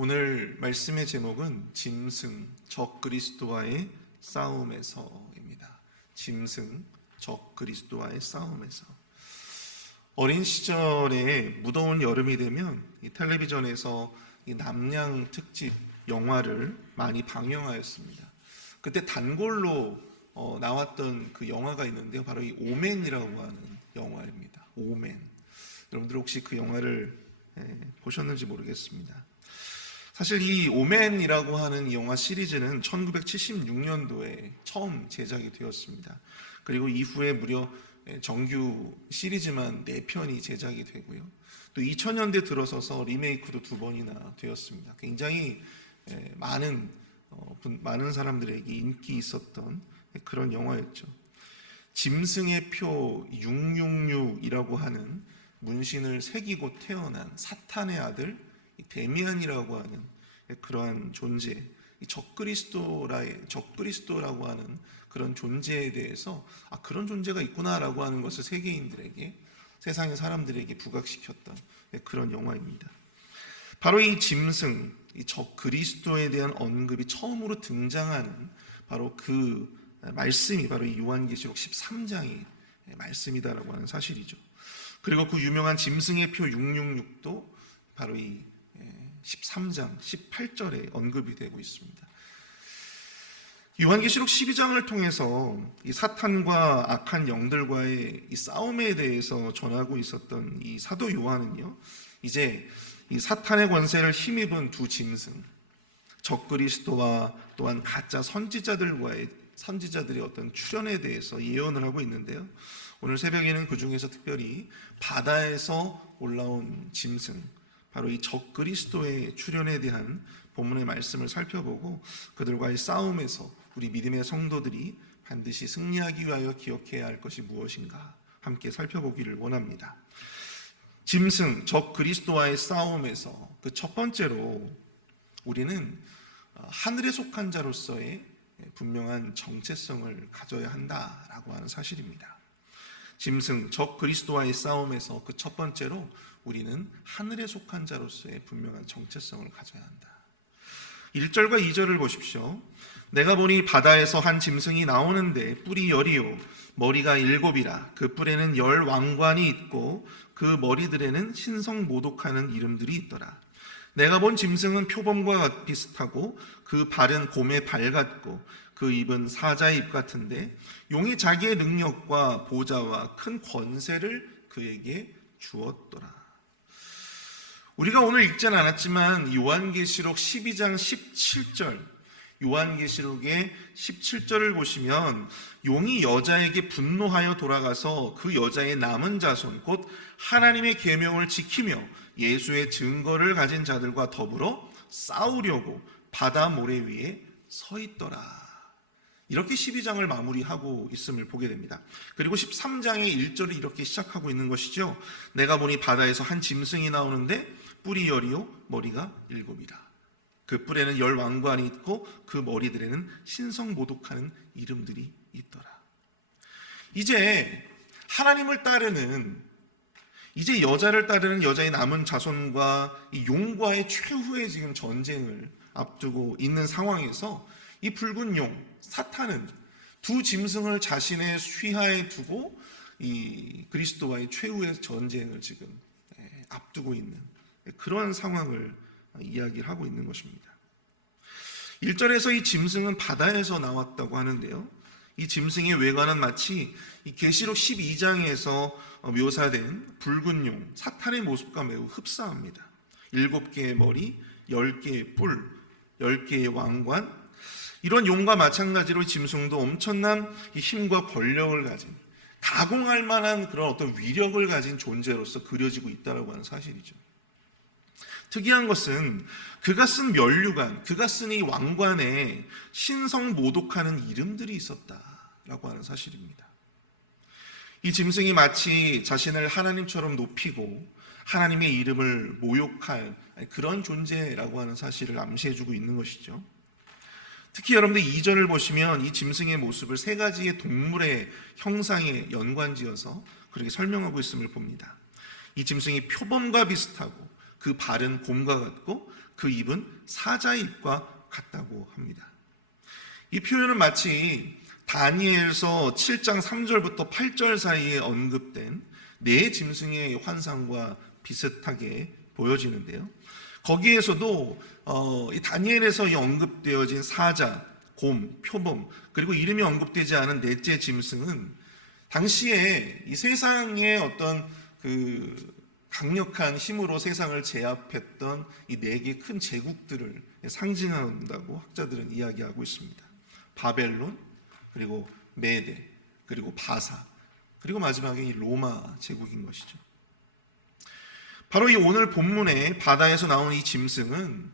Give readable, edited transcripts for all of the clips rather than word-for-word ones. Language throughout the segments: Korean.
오늘 말씀의 제목은 짐승, 적 그리스도와의 싸움에서입니다. 짐승, 적 그리스도와의 싸움에서. 어린 시절에 무더운 여름이 되면 이 텔레비전에서 이 남양 특집 영화를 많이 방영하였습니다. 그때 단골로 나왔던 그 영화가 있는데요. 바로 이 오맨이라고 하는 영화입니다. 오맨. 여러분들 혹시 그 영화를 보셨는지 모르겠습니다. 사실 이 오맨이라고 하는 이 영화 시리즈는 1976년도에 처음 제작이 되었습니다. 그리고 이후에 무려 정규 시리즈만 4편이 제작이 되고요. 또 2000년대 들어서서 리메이크도 2번이나 되었습니다. 굉장히 많은 사람들에게 인기 있었던 그런 영화였죠. 짐승의 표 666이라고 하는 문신을 새기고 태어난 사탄의 아들 데미안이라고 하는 그러한 존재, 적그리스도라고 하는 그런 존재에 대해서 그런 존재가 있구나라고 하는 것을 세계인들에게, 세상의 사람들에게 부각시켰던 그런 영화입니다. 바로 이 짐승, 이 적그리스도에 대한 언급이 처음으로 등장하는 바로 그 말씀이 바로 이 요한계시록 13장의 말씀이다라고 하는 사실이죠. 그리고 그 유명한 짐승의 표 666도 바로 이 13장 18절에 언급이 되고 있습니다. 요한계시록 12장을 통해서 이 사탄과 악한 영들과의 이 싸움에 대해서 전하고 있었던 이 사도 요한은요, 이제 이 사탄의 권세를 힘입은 두 짐승, 적그리스도와 또한 가짜 선지자들의 어떤 출현에 대해서 예언을 하고 있는데요. 오늘 새벽에는 그 중에서 특별히 바다에서 올라온 짐승, 바로 이 적그리스도의 출현에 대한 본문의 말씀을 살펴보고 그들과의 싸움에서 우리 믿음의 성도들이 반드시 승리하기 위하여 기억해야 할 것이 무엇인가 함께 살펴보기를 원합니다. 짐승, 적그리스도와의 싸움에서 그 첫 번째로 우리는 하늘에 속한 자로서의 분명한 정체성을 가져야 한다라고 하는 사실입니다. 짐승, 적그리스도와의 싸움에서 그 첫 번째로 우리는 하늘에 속한 자로서의 분명한 정체성을 가져야 한다. 1절과 2절을 보십시오. 내가 보니 바다에서 한 짐승이 나오는데 뿔이 10이요 머리가 7이라. 그 뿔에는 10 왕관이 있고 그 머리들에는 신성모독하는 이름들이 있더라. 내가 본 짐승은 표범과 비슷하고 그 발은 곰의 발 같고 그 입은 사자의 입 같은데 용이 자기의 능력과 보좌와 큰 권세를 그에게 주었더라. 우리가 오늘 읽지는 않았지만 요한계시록 12장 17절, 요한계시록의 17절을 보시면 용이 여자에게 분노하여 돌아가서 그 여자의 남은 자손 곧 하나님의 계명을 지키며 예수의 증거를 가진 자들과 더불어 싸우려고 바다 모래 위에 서 있더라. 이렇게 12장을 마무리하고 있음을 보게 됩니다. 그리고 13장의 1절이 이렇게 시작하고 있는 것이죠. 내가 보니 바다에서 한 짐승이 나오는데 뿔이 10이요 머리가 7이라. 그 뿔에는 10 왕관이 있고 그 머리들에는 신성모독하는 이름들이 있더라. 이제 하나님을 따르는, 이제 여자를 따르는 여자의 남은 자손과 이 용과의 최후의 지금 전쟁을 앞두고 있는 상황에서 이 붉은 용 사탄은 두 짐승을 자신의 휘하에 두고 이 그리스도와의 최후의 전쟁을 지금 앞두고 있는 그런 상황을 이야기를 하고 있는 것입니다. 1절에서 이 짐승은 바다에서 나왔다고 하는데요. 이 짐승의 외관은 마치 이 계시록 12장에서 묘사된 붉은 용, 사탄의 모습과 매우 흡사합니다. 7개의 머리, 10개의 뿔, 10개의 왕관. 이런 용과 마찬가지로 짐승도 엄청난 힘과 권력을 가진, 가공할 만한 그런 어떤 위력을 가진 존재로서 그려지고 있다고 하는 사실이죠. 특이한 것은 그가 쓴 면류관, 그가 쓴 이 왕관에 신성모독하는 이름들이 있었다라고 하는 사실입니다. 이 짐승이 마치 자신을 하나님처럼 높이고 하나님의 이름을 모욕할 그런 존재라고 하는 사실을 암시해주고 있는 것이죠. 특히 여러분들 2절을 보시면 이 짐승의 모습을 3가지의 동물의 형상에 연관지어서 그렇게 설명하고 있음을 봅니다. 이 짐승이 표범과 비슷하고 그 발은 곰과 같고 그 입은 사자의 입과 같다고 합니다. 이 표현은 마치 다니엘서 7장 3절부터 8절 사이에 언급된 네 짐승의 환상과 비슷하게 보여지는데요. 거기에서도 이 다니엘에서 언급되어진 사자, 곰, 표범, 그리고 이름이 언급되지 않은 넷째 짐승은 당시에 이 세상의 어떤 그 강력한 힘으로 세상을 제압했던 이 네 개 큰 제국들을 상징한다고 학자들은 이야기하고 있습니다. 바벨론, 그리고 메데, 그리고 바사, 그리고 마지막에 이 로마 제국인 것이죠. 바로 이 오늘 본문에 바다에서 나온 이 짐승은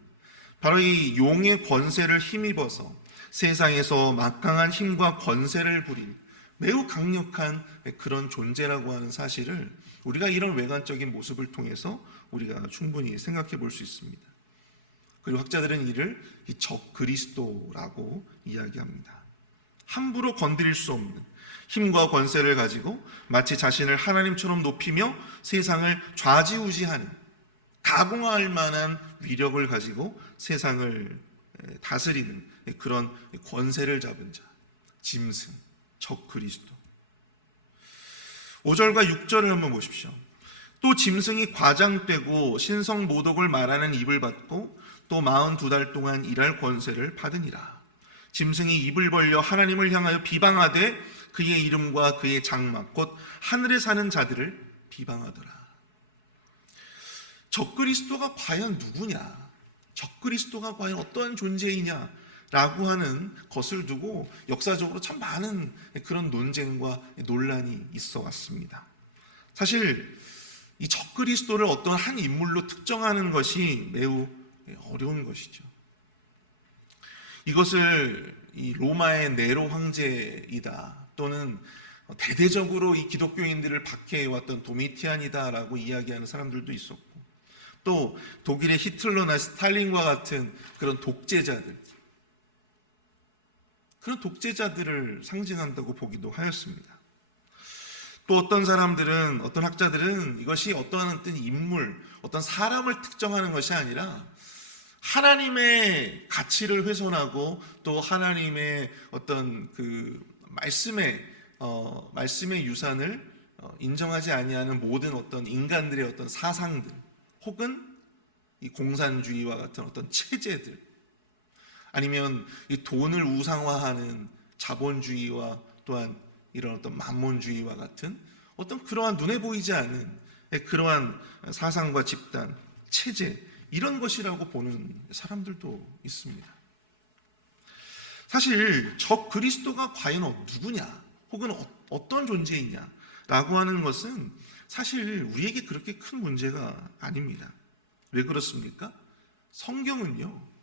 바로 이 용의 권세를 힘입어서 세상에서 막강한 힘과 권세를 부린 매우 강력한 그런 존재라고 하는 사실을 우리가 이런 외관적인 모습을 통해서 우리가 충분히 생각해 볼 수 있습니다. 그리고 학자들은 이를 이 적 그리스도라고 이야기합니다. 함부로 건드릴 수 없는 힘과 권세를 가지고 마치 자신을 하나님처럼 높이며 세상을 좌지우지하는 가공할 만한 위력을 가지고 세상을 다스리는 그런 권세를 잡은 자, 짐승, 적 그리스도. 5절과 6절을 한번 보십시오. 또 짐승이 과장되고 신성 모독을 말하는 입을 받고 또 42달 동안 일할 권세를 받으니라. 짐승이 입을 벌려 하나님을 향하여 비방하되 그의 이름과 그의 장막 곧 하늘에 사는 자들을 비방하더라. 적그리스도가 과연 누구냐? 적그리스도가 과연 어떠한 존재이냐? 라고 하는 것을 두고 역사적으로 참 많은 그런 논쟁과 논란이 있어 왔습니다. 사실 이 적그리스도를 어떤 한 인물로 특정하는 것이 매우 어려운 것이죠. 이것을 이 로마의 네로 황제이다 또는 대대적으로 이 기독교인들을 박해해왔던 도미티안이다라고 이야기하는 사람들도 있었고, 또 독일의 히틀러나 스탈린과 같은 그런 독재자들을 상징한다고 보기도 하였습니다. 또 어떤 사람들은, 어떤 학자들은 이것이 어떠한 인물, 어떤 사람을 특정하는 것이 아니라 하나님의 가치를 훼손하고 또 하나님의 어떤 그 말씀의 유산을 인정하지 아니하는 모든 어떤 인간들의 어떤 사상들, 혹은 이 공산주의와 같은 어떤 체제들, 아니면 이 돈을 우상화하는 자본주의와 또한 이런 어떤 만몬주의와 같은 어떤 그러한 눈에 보이지 않는 그러한 사상과 집단, 체제, 이런 것이라고 보는 사람들도 있습니다. 사실 적 그리스도가 과연 누구냐, 혹은 어떤 존재이냐라고 하는 것은 사실 우리에게 그렇게 큰 문제가 아닙니다. 왜 그렇습니까? 성경은요,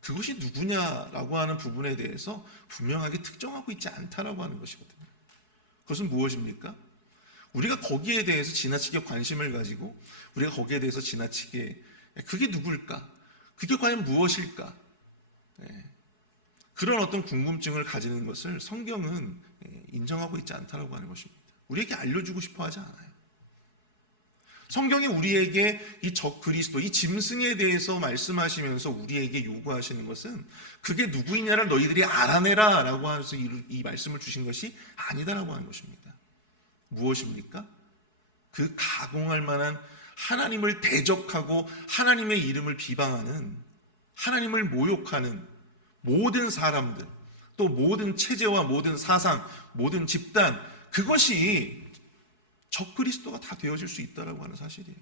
그것이 누구냐라고 하는 부분에 대해서 분명하게 특정하고 있지 않다라고 하는 것이거든요. 그것은 무엇입니까? 우리가 거기에 대해서 지나치게 관심을 가지고 우리가 거기에 대해서 지나치게 그게 누굴까? 그게 과연 무엇일까? 그런 어떤 궁금증을 가지는 것을 성경은 인정하고 있지 않다라고 하는 것입니다. 우리에게 알려주고 싶어 하지 않아요. 성경이 우리에게 이 적 그리스도, 이 짐승에 대해서 말씀하시면서 우리에게 요구하시는 것은 그게 누구이냐를 너희들이 알아내라 라고 하면서 이 말씀을 주신 것이 아니다라고 하는 것입니다. 무엇입니까? 그 가공할 만한 하나님을 대적하고 하나님의 이름을 비방하는, 하나님을 모욕하는 모든 사람들, 또 모든 체제와 모든 사상, 모든 집단, 그것이 적그리스도가 다 되어질 수 있다라고 하는 사실이에요.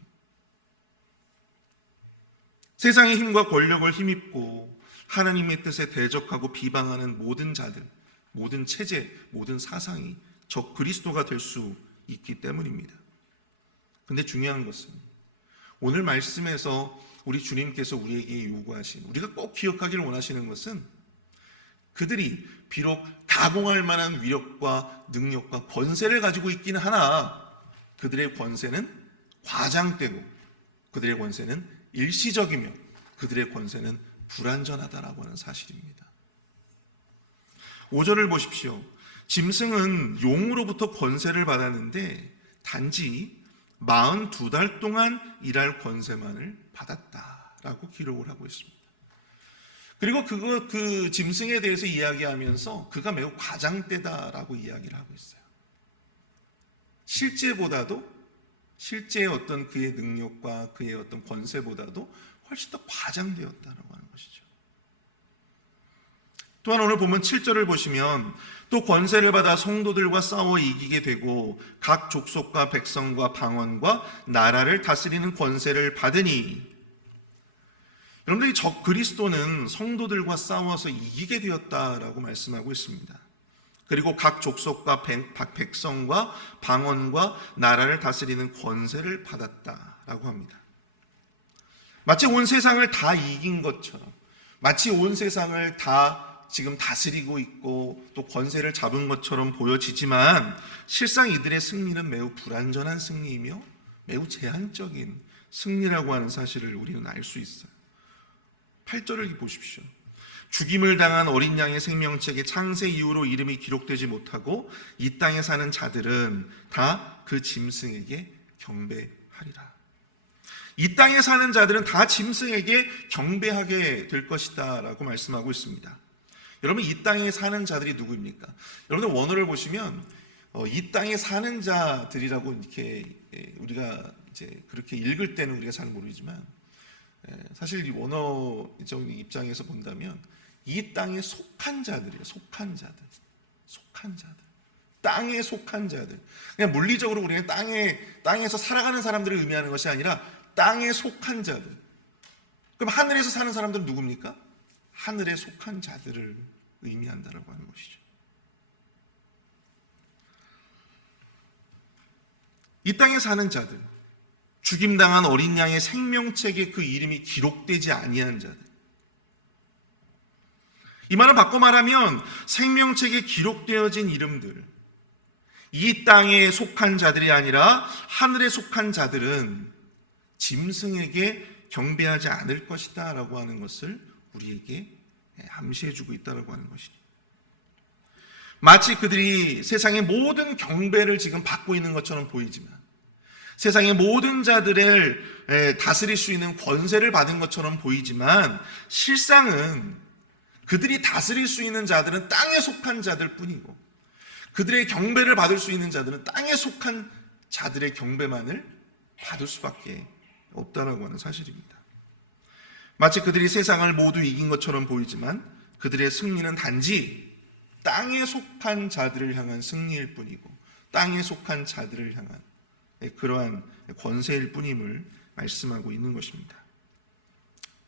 세상의 힘과 권력을 힘입고 하나님의 뜻에 대적하고 비방하는 모든 자들, 모든 체제, 모든 사상이 적그리스도가 될 수 있기 때문입니다. 근데 중요한 것은 오늘 말씀에서 우리 주님께서 우리에게 요구하신, 우리가 꼭 기억하기를 원하시는 것은 그들이 비록 가공할 만한 위력과 능력과 권세를 가지고 있기는 하나 그들의 권세는 과장되고 그들의 권세는 일시적이며 그들의 권세는 불완전하다라고 하는 사실입니다. 5절을 보십시오. 짐승은 용으로부터 권세를 받았는데 단지 42달 동안 일할 권세만을 받았다라고 기록을 하고 있습니다. 그리고 그 짐승에 대해서 이야기하면서 그가 매우 과장되다라고 이야기를 하고 있어요. 실제의 어떤 그의 능력과 그의 어떤 권세보다도 훨씬 더 과장되었다라고 하는 것이죠. 또한 오늘 보면 7절을 보시면 또 권세를 받아 성도들과 싸워 이기게 되고 각 족속과 백성과 방언과 나라를 다스리는 권세를 받으니, 여러분들이 적 그리스도는 성도들과 싸워서 이기게 되었다라고 말씀하고 있습니다. 그리고 각 족속과 백성과 방언과 나라를 다스리는 권세를 받았다라고 합니다. 마치 온 세상을 다 이긴 것처럼, 마치 온 세상을 다 지금 다스리고 있고 또 권세를 잡은 것처럼 보여지지만 실상 이들의 승리는 매우 불완전한 승리이며 매우 제한적인 승리라고 하는 사실을 우리는 알 수 있어요. 8절을 보십시오. 죽임을 당한 어린 양의 생명책에 창세 이후로 이름이 기록되지 못하고 이 땅에 사는 자들은 다 그 짐승에게 경배하리라. 이 땅에 사는 자들은 다 짐승에게 경배하게 될 것이다 라고 말씀하고 있습니다. 여러분, 이 땅에 사는 자들이 누구입니까? 여러분들 원어를 보시면 이 땅에 사는 자들이라고 이렇게 우리가 이제 그렇게 읽을 때는 우리가 잘 모르지만 사실 이 원어적 입장에서 본다면 이 땅에 속한 자들이에요. 속한 자들. 땅에 속한 자들. 그냥 물리적으로 우리는 땅에서 살아가는 사람들을 의미하는 것이 아니라 땅에 속한 자들. 그럼 하늘에서 사는 사람들은 누굽니까? 하늘에 속한 자들을 의미한다라고 하는 것이죠. 이 땅에 사는 자들, 죽임당한 어린 양의 생명책에 그 이름이 기록되지 아니한 자들. 이 말을 바꿔 말하면 생명책에 기록되어진 이름들, 이 땅에 속한 자들이 아니라 하늘에 속한 자들은 짐승에게 경배하지 않을 것이다 라고 하는 것을 우리에게 암시해주고 있다고 하는 것이죠. 마치 그들이 세상의 모든 경배를 지금 받고 있는 것처럼 보이지만, 세상의 모든 자들을 다스릴 수 있는 권세를 받은 것처럼 보이지만, 실상은 그들이 다스릴 수 있는 자들은 땅에 속한 자들 뿐이고, 그들의 경배를 받을 수 있는 자들은 땅에 속한 자들의 경배만을 받을 수밖에 없다라고 하는 사실입니다. 마치 그들이 세상을 모두 이긴 것처럼 보이지만 그들의 승리는 단지 땅에 속한 자들을 향한 승리일 뿐이고 땅에 속한 자들을 향한 그러한 권세일 뿐임을 말씀하고 있는 것입니다.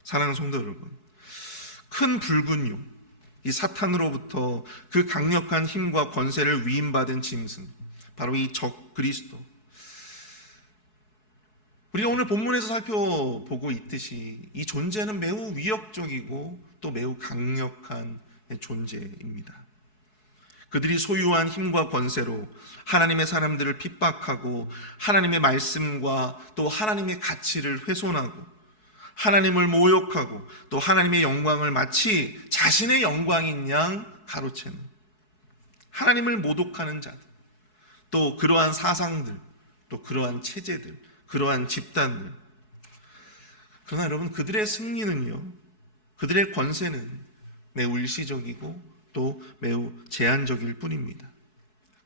사랑하는 성도 여러분, 큰 붉은 용, 이 사탄으로부터 그 강력한 힘과 권세를 위임받은 짐승, 바로 이 적 그리스도, 우리가 오늘 본문에서 살펴보고 있듯이 이 존재는 매우 위협적이고 또 매우 강력한 존재입니다. 그들이 소유한 힘과 권세로 하나님의 사람들을 핍박하고 하나님의 말씀과 또 하나님의 가치를 훼손하고 하나님을 모욕하고 또 하나님의 영광을 마치 자신의 영광인 양 가로채는 하나님을 모독하는 자들, 또 그러한 사상들, 또 그러한 체제들, 그러한 집단들. 그러나 여러분, 그들의 승리는요, 그들의 권세는 매우 일시적이고 또 매우 제한적일 뿐입니다.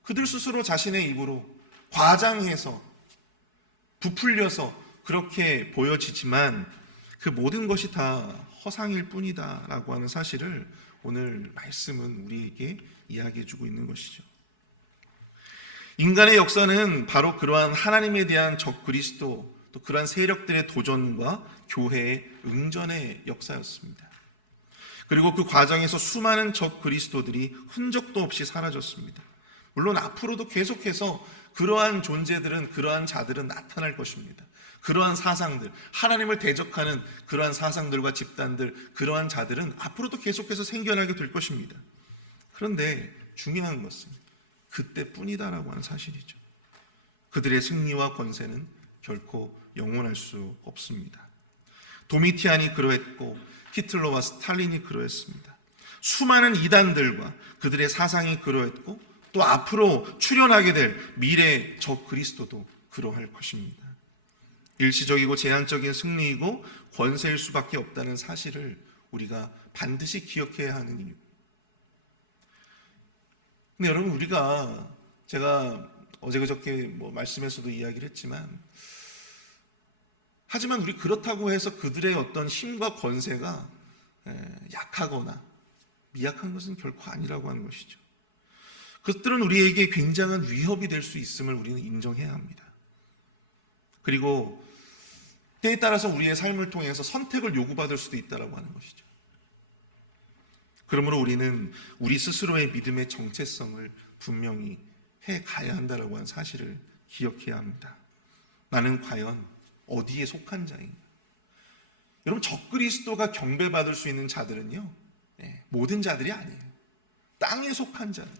그들 스스로 자신의 입으로 과장해서 부풀려서 그렇게 보여지지만 그 모든 것이 다 허상일 뿐이다 라고 하는 사실을 오늘 말씀은 우리에게 이야기해 주고 있는 것이죠. 인간의 역사는 바로 그러한 하나님에 대한 적 그리스도, 또 그러한 세력들의 도전과 교회의 응전의 역사였습니다. 그리고 그 과정에서 수많은 적 그리스도들이 흔적도 없이 사라졌습니다. 물론 앞으로도 계속해서 그러한 존재들은, 그러한 자들은 나타날 것입니다. 그러한 사상들, 하나님을 대적하는 그러한 사상들과 집단들, 그러한 자들은 앞으로도 계속해서 생겨나게 될 것입니다. 그런데 중요한 것은 그때뿐이다라고 하는 사실이죠. 그들의 승리와 권세는 결코 영원할 수 없습니다. 도미티안이 그러했고 히틀러와 스탈린이 그러했습니다. 수많은 이단들과 그들의 사상이 그러했고 또 앞으로 출현하게 될 미래의 적 그리스도도 그러할 것입니다. 일시적이고 제한적인 승리이고 권세일 수밖에 없다는 사실을 우리가 반드시 기억해야 하는 이유. 근데 여러분, 우리가 제가 어제 그저께 말씀에서도 이야기를 했지만, 하지만 우리 그렇다고 해서 그들의 어떤 힘과 권세가 약하거나 미약한 것은 결코 아니라고 하는 것이죠. 그것들은 우리에게 굉장한 위협이 될 수 있음을 우리는 인정해야 합니다. 그리고 때에 따라서 우리의 삶을 통해서 선택을 요구받을 수도 있다고 하는 것이죠. 그러므로 우리는 우리 스스로의 믿음의 정체성을 분명히 해가야 한다고 하는 사실을 기억해야 합니다. 나는 과연 어디에 속한 자인가? 여러분, 적그리스도가 경배받을 수 있는 자들은요, 모든 자들이 아니에요. 땅에 속한 자들,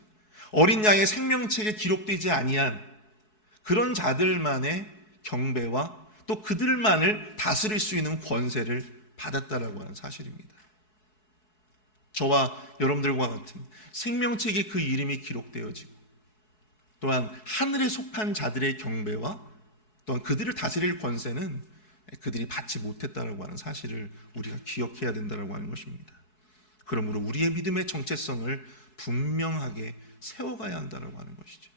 어린 양의 생명책에 기록되지 아니한 그런 자들만의 경배와 또 그들만을 다스릴 수 있는 권세를 받았다라고 하는 사실입니다. 저와 여러분들과 같은 생명책에 그 이름이 기록되어지고, 또한 하늘에 속한 자들의 경배와 또한 그들을 다스릴 권세는 그들이 받지 못했다라고 하는 사실을 우리가 기억해야 된다라고 하는 것입니다. 그러므로 우리의 믿음의 정체성을 분명하게 세워가야 한다라고 하는 것이죠.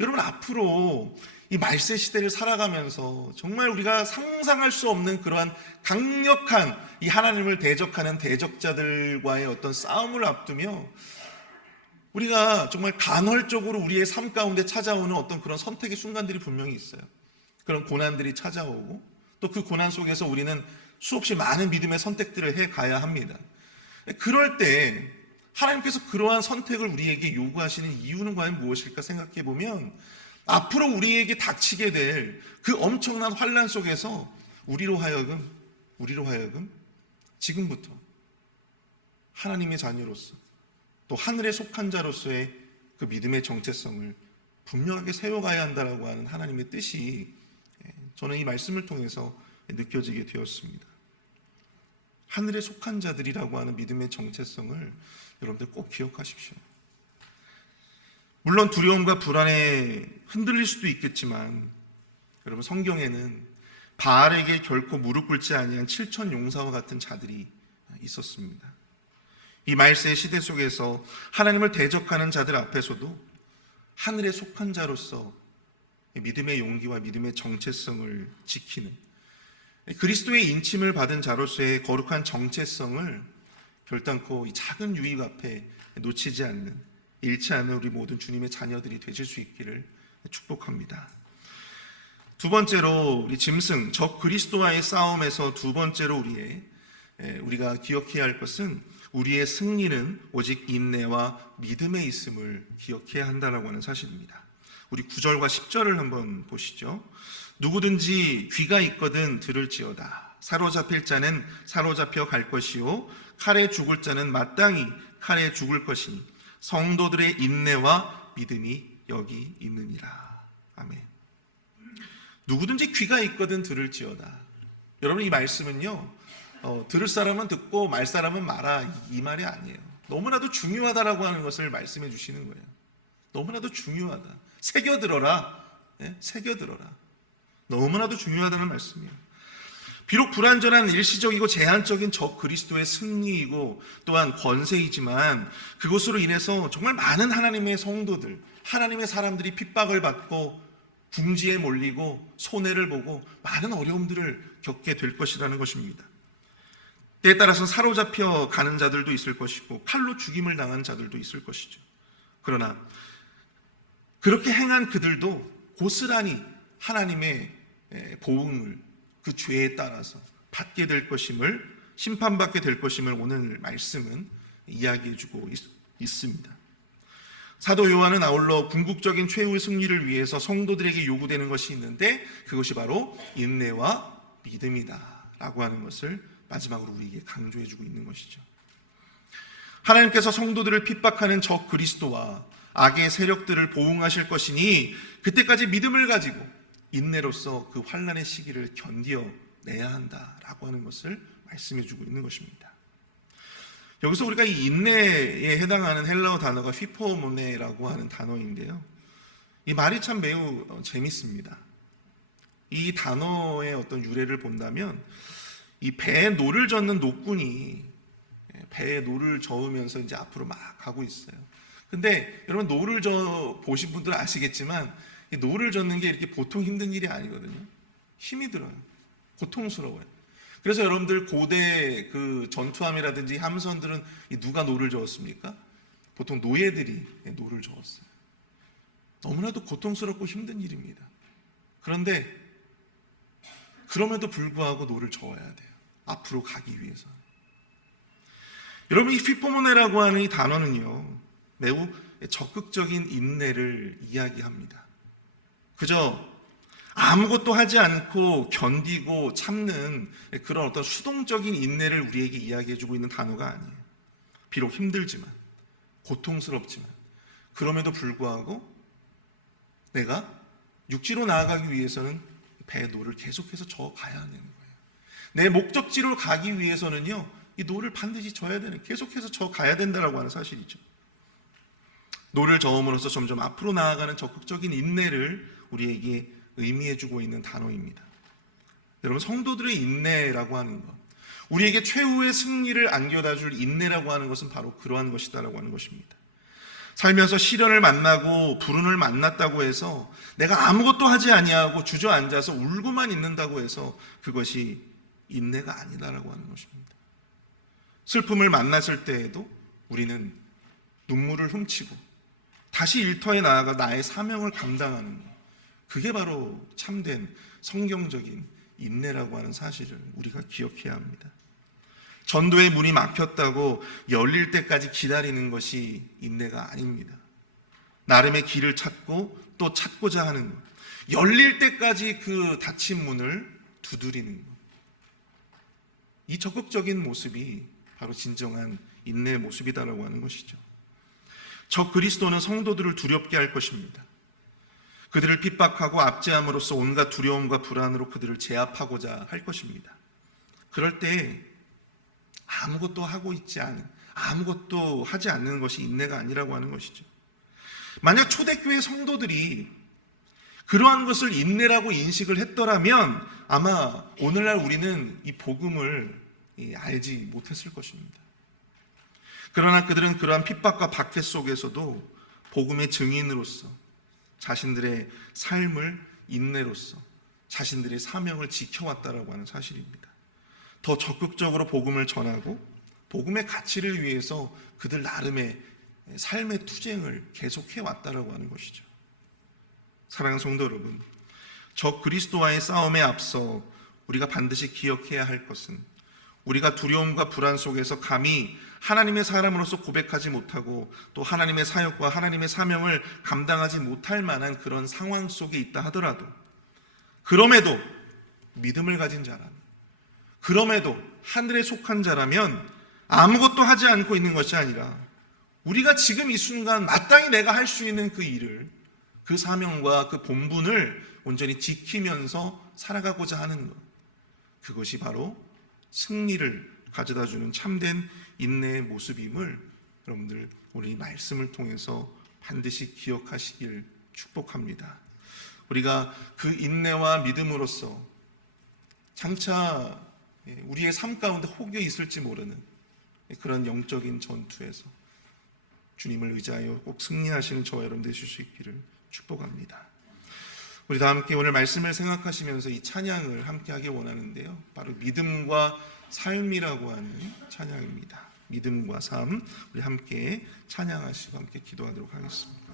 여러분, 앞으로 이 말세 시대를 살아가면서 정말 우리가 상상할 수 없는 그러한 강력한 이 하나님을 대적하는 대적자들과의 어떤 싸움을 앞두며 우리가 정말 간헐적으로 우리의 삶 가운데 찾아오는 어떤 그런 선택의 순간들이 분명히 있어요. 그런 고난들이 찾아오고 또 그 고난 속에서 우리는 수없이 많은 믿음의 선택들을 해 가야 합니다. 그럴 때 하나님께서 그러한 선택을 우리에게 요구하시는 이유는 과연 무엇일까 생각해 보면, 앞으로 우리에게 닥치게 될 그 엄청난 환난 속에서 우리로 하여금 지금부터 하나님의 자녀로서 또 하늘에 속한 자로서의 그 믿음의 정체성을 분명하게 세워가야 한다라고 하는 하나님의 뜻이 저는 이 말씀을 통해서 느껴지게 되었습니다. 하늘에 속한 자들이라고 하는 믿음의 정체성을 여러분들 꼭 기억하십시오. 물론 두려움과 불안에 흔들릴 수도 있겠지만, 여러분, 성경에는 바알에게 결코 무릎 꿇지 아니한 7천 용사와 같은 자들이 있었습니다. 이 말세의 시대 속에서 하나님을 대적하는 자들 앞에서도 하늘에 속한 자로서 믿음의 용기와 믿음의 정체성을 지키는, 그리스도의 인침을 받은 자로서의 거룩한 정체성을 결단코 이 작은 유익 앞에 놓치지 않는, 잃지 않는 우리 모든 주님의 자녀들이 되실 수 있기를 축복합니다. 두 번째로, 우리 짐승 적 그리스도와의 싸움에서 두 번째로 우리가 기억해야 할 것은 우리의 승리는 오직 인내와 믿음에 있음을 기억해야 한다라고 하는 사실입니다. 우리 9절과 10절을 한번 보시죠. 누구든지 귀가 있거든 들을지어다. 사로잡힐 자는 사로잡혀 갈 것이요 칼에 죽을 자는 마땅히 칼에 죽을 것이니 성도들의 인내와 믿음이 여기 있느니라. 아멘. 누구든지 귀가 있거든 들을지어다. 여러분, 이 말씀은요, 들을 사람은 듣고 말 사람은 마라, 이 말이 아니에요. 너무나도 중요하다라고 하는 것을 말씀해 주시는 거예요. 너무나도 중요하다. 새겨들어라. 새겨들어라. 너무나도 중요하다는 말씀이에요. 비록 불완전한 일시적이고 제한적인 적 그리스도의 승리이고 또한 권세이지만, 그것으로 인해서 정말 많은 하나님의 성도들, 하나님의 사람들이 핍박을 받고 궁지에 몰리고 손해를 보고 많은 어려움들을 겪게 될 것이라는 것입니다. 때에 따라서는 사로잡혀 가는 자들도 있을 것이고 칼로 죽임을 당한 자들도 있을 것이죠. 그러나 그렇게 행한 그들도 고스란히 하나님의 보응을 그 죄에 따라서 받게 될 것임을, 심판받게 될 것임을 오늘 말씀은 이야기해주고 있습니다. 사도 요한은 아울러 궁극적인 최후의 승리를 위해서 성도들에게 요구되는 것이 있는데, 그것이 바로 인내와 믿음이다 라고 하는 것을 마지막으로 우리에게 강조해주고 있는 것이죠. 하나님께서 성도들을 핍박하는 적 그리스도와 악의 세력들을 보응하실 것이니 그때까지 믿음을 가지고 인내로서 그 환난의 시기를 견뎌내야 한다라고 하는 것을 말씀해주고 있는 것입니다. 여기서 우리가 이 인내에 해당하는 헬라어 단어가 휘포모네라고 하는 단어인데요, 이 말이 참 매우 재밌습니다. 이 단어의 어떤 유래를 본다면 이 배에 노를 젓는 노꾼이 배에 노를 저으면서 이제 앞으로 막 가고 있어요. 근데 여러분 노를 저 보신 분들은 아시겠지만 이 노를 젓는 게 이렇게 보통 힘든 일이 아니거든요. 힘이 들어요. 고통스러워요. 그래서 여러분들 고대 그 전투함이라든지 함선들은 누가 노를 저었습니까? 보통 노예들이 노를 저었어요. 너무나도 고통스럽고 힘든 일입니다. 그런데 그럼에도 불구하고 노를 저어야 돼요. 앞으로 가기 위해서. 여러분 이 피포모네라고 하는 이 단어는요, 매우 적극적인 인내를 이야기합니다. 그저 아무것도 하지 않고 견디고 참는 그런 어떤 수동적인 인내를 우리에게 이야기해주고 있는 단어가 아니에요. 비록 힘들지만, 고통스럽지만, 그럼에도 불구하고 내가 육지로 나아가기 위해서는 배의 노를 계속해서 저어 가야 하는 거예요. 내 목적지로 가기 위해서는요, 이 노를 반드시 저어야 되는, 계속해서 저어 가야 된다라고 하는 사실이죠. 노를 저음으로써 점점 앞으로 나아가는 적극적인 인내를 우리에게 의미해주고 있는 단어입니다. 여러분 성도들의 인내라고 하는 것, 우리에게 최후의 승리를 안겨다줄 인내라고 하는 것은 바로 그러한 것이다라고 하는 것입니다. 살면서 시련을 만나고 불운을 만났다고 해서 내가 아무것도 하지 아니하고 주저앉아서 울고만 있는다고 해서 그것이 인내가 아니다라고 하는 것입니다. 슬픔을 만났을 때에도 우리는 눈물을 훔치고 다시 일터에 나아가 나의 사명을 감당하는 것, 그게 바로 참된 성경적인 인내라고 하는 사실을 우리가 기억해야 합니다. 전도의 문이 막혔다고 열릴 때까지 기다리는 것이 인내가 아닙니다. 나름의 길을 찾고 또 찾고자 하는 것, 열릴 때까지 그 닫힌 문을 두드리는 것, 이 적극적인 모습이 바로 진정한 인내의 모습이다라고 하는 것이죠. 적 그리스도는 성도들을 두렵게 할 것입니다. 그들을 핍박하고 압제함으로써 온갖 두려움과 불안으로 그들을 제압하고자 할 것입니다. 그럴 때 아무것도 하고 있지 않은, 아무것도 하지 않는 것이 인내가 아니라고 하는 것이죠. 만약 초대교회 성도들이 그러한 것을 인내라고 인식을 했더라면 아마 오늘날 우리는 이 복음을 알지 못했을 것입니다. 그러나 그들은 그러한 핍박과 박해 속에서도 복음의 증인으로서 자신들의 삶을 인내로서 자신들의 사명을 지켜왔다라고 하는 사실입니다. 더 적극적으로 복음을 전하고 복음의 가치를 위해서 그들 나름의 삶의 투쟁을 계속해왔다라고 하는 것이죠. 사랑하는 성도 여러분, 적 그리스도와의 싸움에 앞서 우리가 반드시 기억해야 할 것은 우리가 두려움과 불안 속에서 감히 하나님의 사람으로서 고백하지 못하고 또 하나님의 사역과 하나님의 사명을 감당하지 못할 만한 그런 상황 속에 있다 하더라도, 그럼에도 믿음을 가진 자라면, 그럼에도 하늘에 속한 자라면 아무것도 하지 않고 있는 것이 아니라 우리가 지금 이 순간 마땅히 내가 할 수 있는 그 일을, 그 사명과 그 본분을 온전히 지키면서 살아가고자 하는 것, 그것이 바로 승리를 가져다주는 참된 인내의 모습임을 여러분들 우리 말씀을 통해서 반드시 기억하시길 축복합니다. 우리가 그 인내와 믿음으로써 장차 우리의 삶 가운데 혹여 있을지 모르는 그런 영적인 전투에서 주님을 의지하여 꼭 승리하시는 저와 여러분 되실 수 있기를 축복합니다. 우리 다 함께 오늘 말씀을 생각하시면서 이 찬양을 함께 하기 원하는데요, 바로 믿음과 삶이라고 하는 찬양입니다. 믿음과 삶, 우리 함께 찬양하시고 함께 기도하도록 하겠습니다.